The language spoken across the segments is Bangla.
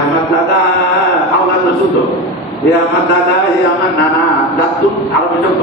আমার দাদা আমার দাদা হে আমার নানা দাদু আরবি শব্দ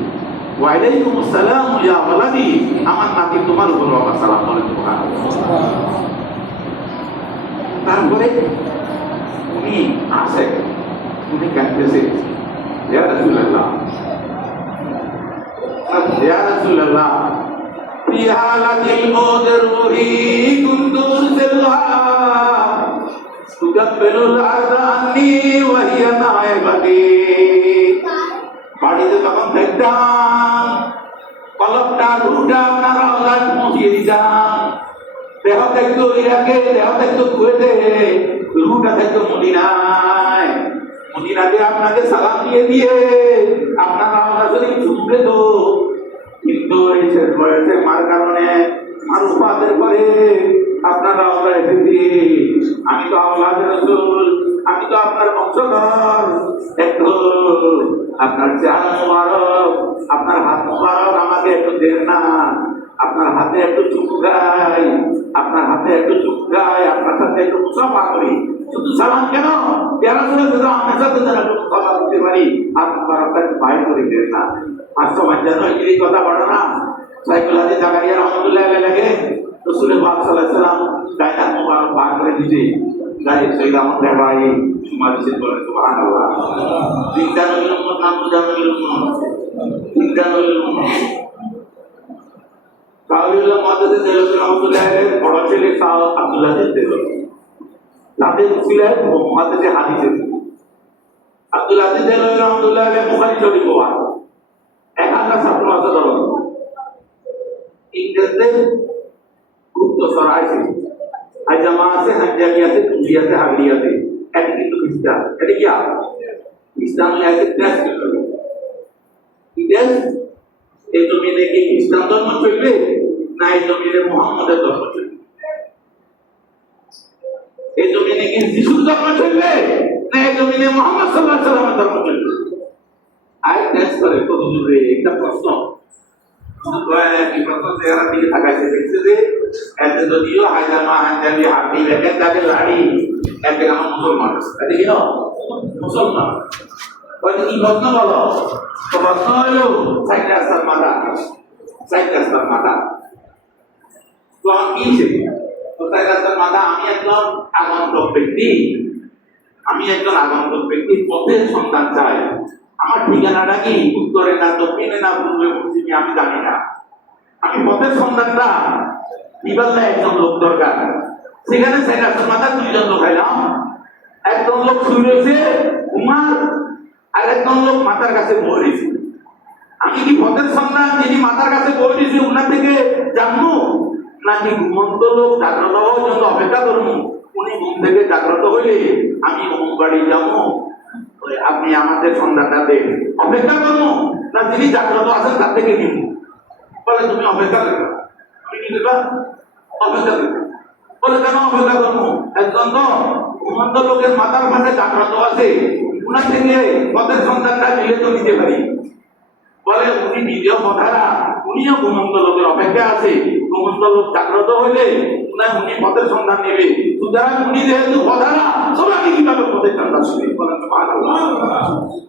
Waalaikumsalam ya waladi. Aman mati itu malu berdoa assalamualaikum warahmatullahi Tahan boleh. Ini asik Ini kan prinsip. Ya Rasulullah. Ya Rasulullah. في حالة المدر كنت أرسلها تكبل الأرض عني wahyana نائبتي বাড়িতে তখন দেখতাম কলপটা রুটা আপনার আল্লাহ পৌঁছিয়ে দিতাম দেহ থাকতো ইরাকে দেহ থাকতো কুয়েতে রুটা থাকতো মদিনায়। মদিনাতে আপনাকে সালাম দিয়ে দিয়ে আপনার আল্লাহ শরীফ ঢুকবে তো কিন্তু এই শেষ বয়সে মার কারণে মার উপাদের পরে আপনারা আমরা এসেছি আমি তো আল্লাহের রসুল আমি তো আপনার একটু আপনার চাল মুবারক, আপনার হাত মুবারক আমাকে একটু দেন না। আপনার হাতে একটু চুপকাই আপনার হাতে একটু চুপকাই আপনার সাথে একটু মুসাফা করি। শুধু সালাম কেন? তেরা শুনে শুধু আমার সাথে যেন একটু পারি? বাইর করে দেন না। আর সবাই যেন এই কথা বলো না। লাগে রসুলের মুবারক বার করে দিতে। গায়ে সৈদ আমাদের ভাই সুমারিসের বলে সুবহান আল্লাহ চিন্তা নবীর উম্মত নাম পূজা নবীর উম্মত চিন্তা নবীর উম্মত সাউদুল্লাহ মহাদেশ দেলসি রহমতুল্লাহ বড় ছেলে সাউ আব্দুল্লাহ দেলসি তাদের ছিলেন মহাদেশে হাদিসে আব্দুল আজিজ রহমতুল্লাহ বুখারী শরীফ এক হাজার ছাত্র আছে ধরো হাজামা আছে হাজামিয়াতে হাগলিয়াতে এটা কিন্তু খ্রিস্টান এটা কি খ্রিস্টান আছে জমিনে কি খ্রিস্টান ধর্ম চলবে? না এই জমিনে মোহাম্মদের ধর্ম চলবে? এই জমিনে কি যিশুর ধর্ম চলবে? না এই জমিনে মোহাম্মদ সাল্লাহ সাল্লামের ধর্ম চলবে? আর দেশ করে কত দূরে? একটা প্রশ্ন। প্রশ্ন চেহারা দিকে থাকাইছে দেখছে যে এতে যদিও হায়দামা হায়দামি হাতি দেখেন তাদের লাড়ি এতে আমার মুসলমান এতে মুসলমান ওইটা কি প্রশ্ন বলো তো প্রশ্ন হলো সাইড রাস্তার মাথা সাইড রাস্তার মাথা তো আমি কি সে তো সাইড রাস্তার মাথা আমি একজন আগন্তক ব্যক্তি, আমি একজন আগন্তক ব্যক্তি, পথের সন্ধান চাই। আমার ঠিকানাটা কি? উত্তরে না দক্ষিণে না পূর্বে পশ্চিমে আমি জানি না। আমি পথের সন্ধানটা বিবাদে একজন লোক দরকার। সেখানে সাইড রাস্তার মাথা দুইজন লোক খাইলাম। একজন লোক শুয়ে রয়েছে উমার আর একজন লোক মাথার কাছে রয়েছে। আমি কি পথের সন্ধান যিনি মাথার কাছে রয়েছে, উনার থেকে জানব? নাকি ঘুমন্ত লোক জাগ্রত হওয়ার জন্য অপেক্ষা করব? উনি ঘুম থেকে জাগ্রত হইলে আমি অমুক বাড়ি যাব। আপনি আমাদের সন্ধানটা দেন। অপেক্ষা করব? না, যিনি জাগ্রত আছেন, তার থেকে নিব বলে, তুমি অপেক্ষা করবে তুমি কি করবা অপেক্ষা করবে। বলে, কেন অপেক্ষা করব? একজন তো ঘুমন্ত লোকের মাথার কাছে জাগ্রত আছে। উনার থেকে পথের সন্ধানটা নিলে তো নিতে পারি। বলে, উনি নিজেও পথারা উনিও ঘুমন্ত লোকের অপেক্ষা আছে। ঘুমন্ত লোক জাগ্রত হইলে উনি পথের সন্ধান নেবে। সুতরাং উনি যেহেতু পথারা তোমাকে কীভাবে পথের সন্ধান শুনে বলেন।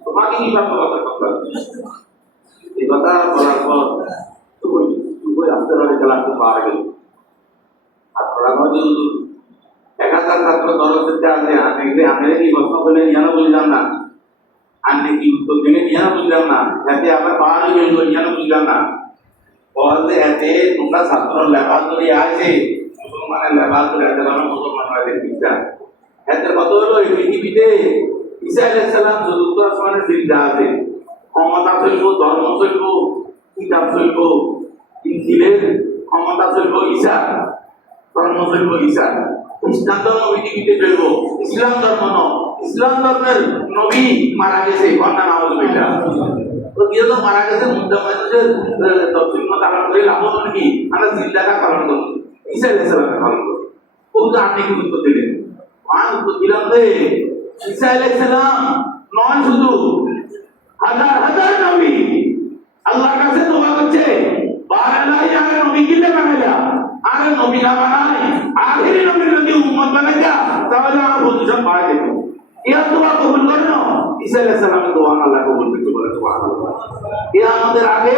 তোমাকে কীভাবে পথের সন্ধান এই কথা বলার পর তুই আস্তে ধরে খেলাতে পারা গেল আর তোরা নদী এক হাজার ছাত্র দরজে আছে আমি আমি কি প্রশ্ন করলে জানো বুঝলাম না। আনলে কি উত্তর দিলে জানো বুঝলাম না। যাতে আবার পাহাড়ি হইল জানো বুঝলাম না। বলতে এতে তোমরা ছাত্র লেখা আছে, মুসলমানের লেবাস করে এত কারণ মুসলমান হয় দেখতে এদের কত হলো এই পৃথিবীতে? ঈসা আলাইহিস সালাম চতুর্থ আসমানের চিন্তা আছে। ক্ষমতা চলবো ধর্ম চলবো কিতাব চলবো ইনজিলের ক্ষমতা চলবো ঈশা ধর্ম চলবো ঈশা খ্রিস্টান ধর্ম পৃথিবীতে চলবো ইসলাম ধর্ম ন ইসলাম ধর্মের নবী মারা গেছে কন্যা নামাজ তো মারা গেছে, মুদ্রা মানুষের তফসিল মতো আলাপ করে লাভ আমরা জিন্দাটা পালন পালন আপনি কি উত্তর দিলেন উত্তর দিলাম আলাইহিস নয় শুধু, হাজার হাজার নবী। আল্লাহর কাছে দোয়া করছে বারালাই আরে নবী কিলে বানাইলা? আরে নবী না বানাই আখেরি নবীর যদি উম্মত বানাইলা তাহলে আমার পজিশন পাওয়া ইয়া দোয়া কবুল করো না ঈসা আলাইহিস দোয়া আল্লাহ কবুল করতে বলে সুবহানাল্লাহ আমাদের আগে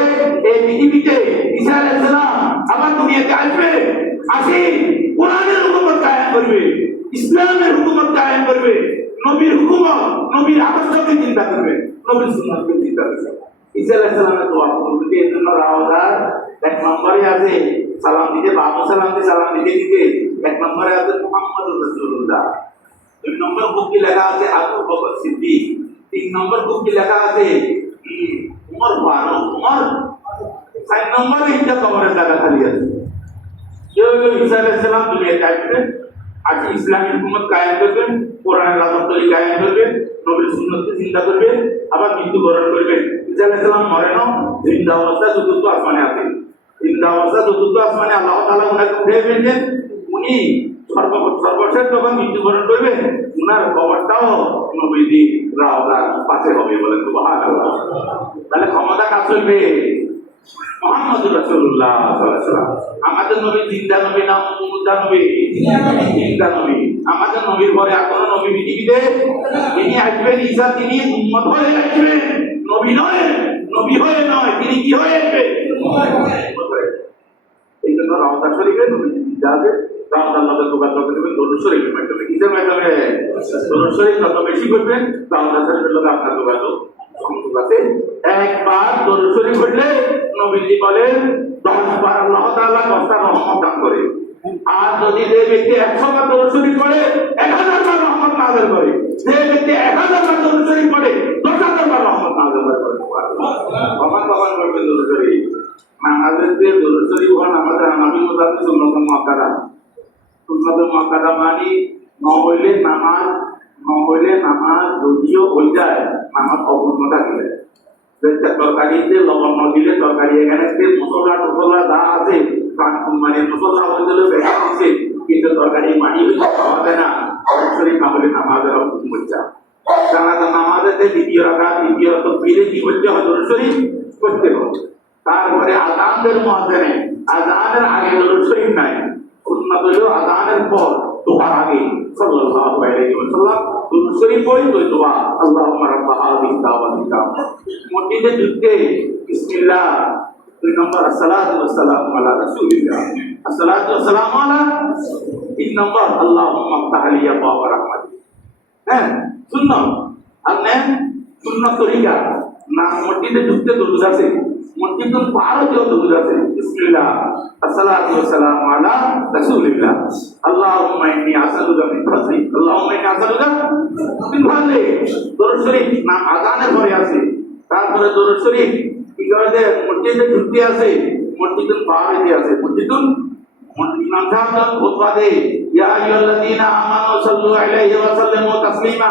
এই পৃথিবীতে ঈসা আলাইহিস আবার দুনিয়াতে আসবে, আসি কোরআনের হুকুমত কায়েম করবে, ইসলামের হুকুমত কায়েম করবে, নবীর হুকুমত, নবীর আদর্শকে চিন্তা করবে, নবীর সুন্নাতকে চিন্তা করবে। ঈসা আলাইহিস সালামের দোয়া করতে এর জন্য এক নম্বরে আছে সালাম দিতে, বাবু সালাম সালাম দিতে দিতে, এক নম্বরে আছে মুহাম্মদ রাসূলুল্লাহ। দুই নম্বর বুকে লেখা আছে? আবু বকর সিদ্দিক। তিন নম্বর বুকে লেখা আছে? উম, উমর ফারুক চার নম্বরে ইটা কবরের জায়গা খালি আছে কেউ কেউ ঈসা আলাইহিস সালাম দুনিয়াতে আসবেন আজকে ইসলামী কায়েম করবেন কোরআনের রাজত্বই কায়েম করবেন নবীর সুন্নতকে চিন্তা করবেন আবার মৃত্যুবরণ করবেন ঈসা আলাইহিস সালাম মরে না জিন্দা অবস্থা চতুর্থ আসমানে আছেন জিন্দা অবস্থা চতুর্থ আসমানে আল্লাহ তাআলা উনাকে উঠে ফেলছেন উনি সর্ব সর্বশেষ যখন মৃত্যুবরণ করবেন উনার খবরটাও নবীজি রাওদার পাশে হবে বলেন সুবহানাল্লাহ তাহলে ক্ষমতা কাজ চলবে মোহাম্মদ রাসূলুল্লাহ আমাদের নবী? জিন্দা নবী। আমাদের নবীর পরে আর নবী পৃথিবীতে? তিনি আসবেন ঈসা তিনি উম্মত হয়ে আসবেন। নবী নয়, নবী হয়ে নয়, তিনি কি হয়ে আসবেন? এই জন্য রমজান শরীফে নবী জিন্দা আছে। রমজান নবী মাধ্যমে কিসের মাধ্যমে দরুদ যত বেশি করবেন রমজান শরীফের লোক আপনার যোগাযোগ আছে একবার দরুদ শরীফ পড়লে নবীজি বলেন দশ বার আল্লাহ তাআলা দশটা রহমত করে আর যদি যে ব্যক্তি একশো বার দরুদ শরীফ পড়ে এক হাজার বার রহমত নাযিল করে যে ব্যক্তি এক হাজার বার দরুদ শরীফ পড়ে দশ হাজার বার রহমত নাযিল করে কমান কমান করবে দরুদ শরীফ আমাদের যে হন আমাদের আমাদের মোতাবেক সুন্নত মুআক্কাদা সুন্নত মানে ন হইলে নামাজ ন হইলে নামাজ যদিও হয়ে যায় নামাজ অপূর্ণতা দিলে যেটা তরকারিতে লবণ ন দিলে তরকারি এখানে যে মশলা টসলা যা আছে মানে মশলা হয়ে বেশি দিচ্ছে কিন্তু তরকারি হইতে খাওয়া যায় না অবশ্যই খাবলে নামাজের হুকুম হচ্ছে জানাজা নামাজের যে দ্বিতীয় রাখা তৃতীয় তো ফিরে কি করতে হয় দর্শনী করতে হবে তারপরে আজানদের মধ্যে আজানের আগে দর্শনী নাই সুন্নাত হলো আজানের পর শরীফ পড়ি তো দোয়া, আল্লাহুম্মা রাব্ব হাযিহি দাওয়াতি তাম্মা মসজিদে ঢুকতে বিসমিল্লাহ, দুই নম্বর, আসসালাতু ওয়াসসালামু আলা রাসূলিল্লাহ। আসসালাতু ওয়াসসালামু আলা তিন নম্বর, আল্লাহুম্মা আফতাহ লি আবওয়াব রাহমাতিক হ্যাঁ সুন্নাত আর নেন সুন্নাত তরিকা না, মসজিদে ঢুকতে দরুদ আছে। মসজিদুল পারও দরুদ আছে। বিসমিল্লাহ। আসসালাতু ওয়াসসালামু আলা রাসূলিল্লাহ। আল্লাহুম্মা ইন্নী আসআলুকা মিন ফাজলি। আল্লাহুম্মা ইন্নী আসআলুকা মিন ফাজলি। দরুদ শরীফ নাম আযানের পরে আছে। তারপরে দরুদ শরীফ কি করে যে মসজিদে ঢুকতে আছে? মসজিদুল পারতে আছে। মসজিদুল ইমাম সাহেব খুতবা দেয় ইয়া আইয়ুহাল্লাযীনা আমানু সাল্লু আলাইহি ওয়া সাল্লিমু তাসলিমা।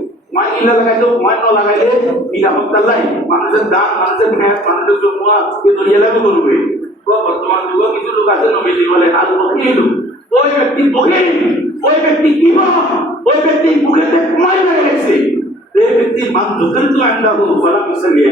কুমাই ইলা লাগাইতো কুমাই ন লাগাইলে নিরাপত্তা লাই। মানুষের দান, মানুষের ভ্যাস মানুষের জমুয়া এ দরিয়া লাগু করবে। বর্তমান যুগে কিছু লোক আছে নবীজি বলে আল বকিলু ওই ব্যক্তি বকিল ওই ব্যক্তি কি ওই ব্যক্তি মুখেতে কুমাই লাগাইছে এই ব্যক্তি মান দুকের তো আন্ডা হো বলা মিশে নিয়ে